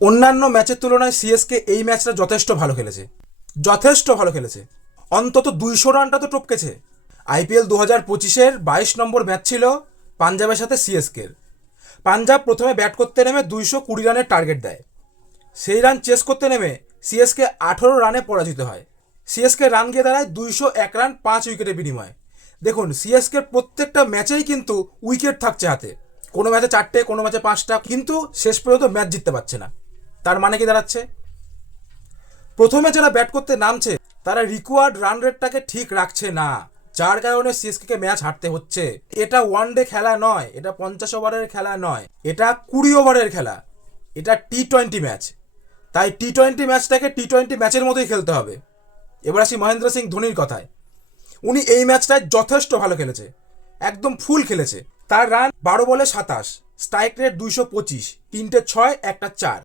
অন্যান্য ম্যাচের তুলনায় সিএসকে এই ম্যাচটা যথেষ্ট ভালো খেলেছে। অন্তত 200 রানটা তো টপকেছে। আইপিএল 2025-এর 22 নম্বর ম্যাচ ছিল পাঞ্জাবের সাথে সিএসকের। পাঞ্জাব প্রথমে ব্যাট করতে নেমে 220 রানের টার্গেট দেয়। সেই রান চেস করতে নেমে সিএসকে 18 রানে পরাজিত হয়। সিএসকে রান গিয়ে দাঁড়ায় 201 রান 5 উইকেটের বিনিময়ে। দেখুন, সিএসকের প্রত্যেকটা ম্যাচেই কিন্তু উইকেট থাকছে হাতে। কোনো ম্যাচে 4টে, কোনো ম্যাচে 5টা, কিন্তু শেষ পর্যন্ত ম্যাচ জিততে পারছে না। তার মানে কি দাঁড়াচ্ছে? প্রথমে যারা ব্যাট করতে নামছে তারা রিকোয়ার্ড রান রেটটাকে ঠিক রাখছে না, যার কারণে সিএসকে ম্যাচ হারতে হচ্ছে। এটা ওয়ান ডে খেলা নয়, এটা 50 ওভারের খেলা নয়, এটা 20 ওভারের খেলা, এটা টি-20 ম্যাচ। তাই টি-20 ম্যাচটাকে টি-20 ম্যাচের মতোই খেলতে হবে। এবার আসি মহেন্দ্র সিং ধোনির কথায়। উনি এই ম্যাচটায় যথেষ্ট ভালো খেলেছে, একদম ফুল খেলেছে। তার রান 12 বলে 27, স্ট্রাইক রেট 225, 3টে 6, 1টা 4।